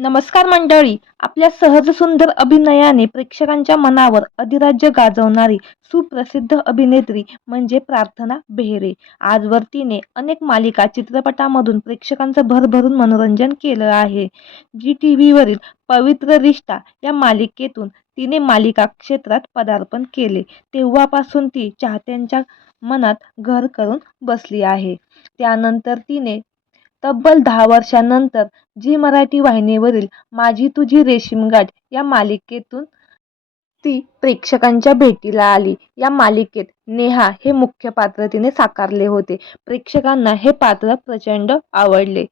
नमस्कार मंडळी. आपल्या सहज सुंदर अभिनयाने प्रेक्षकांच्या मनावर अधिराज्य गाजवणारी सुप्रसिद्ध अभिनेत्री म्हणजे प्रार्थना बेहरे. आजवर तिने अनेक मालिका, चित्रपटांमधून प्रेक्षकांचं भरभरून मनोरंजन केलं आहे. जी टीव्हीवरील पवित्र रिश्ता या मालिकेतून तिने मालिका क्षेत्रात पदार्पण केले. तेव्हापासून ती चाहत्यांच्या मनात घर करून बसली आहे. त्यानंतर तिने तब्बल 10 वर्षांनंतर झी मराठी वाहिनीवरील माझी तुझी रेशीमगाठ या मालिकेतून ती प्रेक्षकांच्या भेटीला आली. या मालिकेत नेहा हे मुख्य पात्र तिने साकारले होते. प्रेक्षकांना हे पात्र प्रचंड आवडले.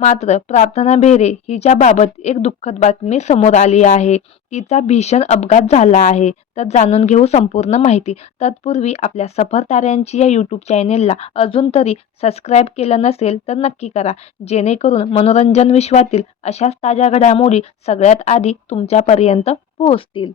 मात्र प्रार्थना बेहरे हिच्याबाबत एक दुःखद बातमी समोर आली आहे. तिचा भीषण अपघात झाला आहे. तर जाणून घेऊ संपूर्ण माहिती. तत्पूर्वी आपल्या सफर ताऱ्यांची या यूट्यूब चॅनेलला अजून तरी सबस्क्राईब केलं नसेल तर नक्की करा, जेणेकरून मनोरंजन विश्वातील अशाच ताज्या घडामोडी सगळ्यात आधी तुमच्यापर्यंत पोहोचतील.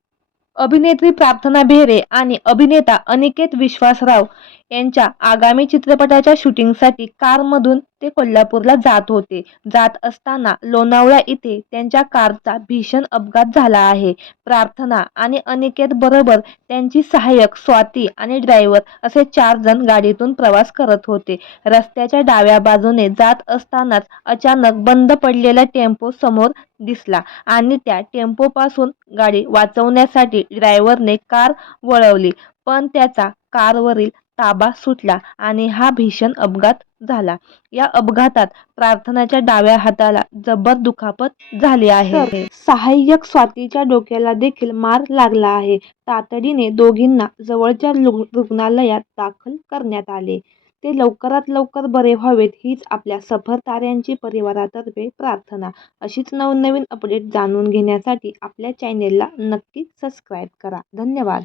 अभिनेत्री प्रार्थना बेहरे आणि अभिनेता अनिकेत विश्वासराव यांच्या आगामी चित्रपटाच्या शूटिंगसाठी कारमधून ते कोल्हापूरला जात होते. जात असताना लोणावळा इथे त्यांच्या कारचा भीषण अपघात झाला आहे. प्रार्थना आणि अनिकेत बरोबर त्यांची सहाय्यक स्वाती आणि ड्रायव्हर असे 4 जण गाडीतून प्रवास करत होते. रस्त्याच्या डाव्या बाजूने जात असतानाच अचानक बंद पडलेला टेम्पो समोर दिसला आणि त्या टेम्पोपासून गाडी वाचवण्यासाठी ड्रायव्हरने कार वळवली, पण त्याचा कारवरील ताबा सुटला आणि हा भीषण अपघात झाला. या अपघातात प्रार्थनाच्या डाव्या हाताला जबर दुखापत झाली आहे. सहाय्यक स्वातीच्या डोक्याला देखील मार लागला आहे. तातडीने दोघींना जवळच्या रुग्णालयात दाखल करण्यात आले. ते लवकरात लवकर बरे व्हावेत हीच आपल्या सफर ताऱ्यांची परिवारातर्फे प्रार्थना. अशीच नवनवीन अपडेट जाणून घेण्यासाठी आपल्या चॅनेलला नक्की सबस्क्राईब करा. धन्यवाद.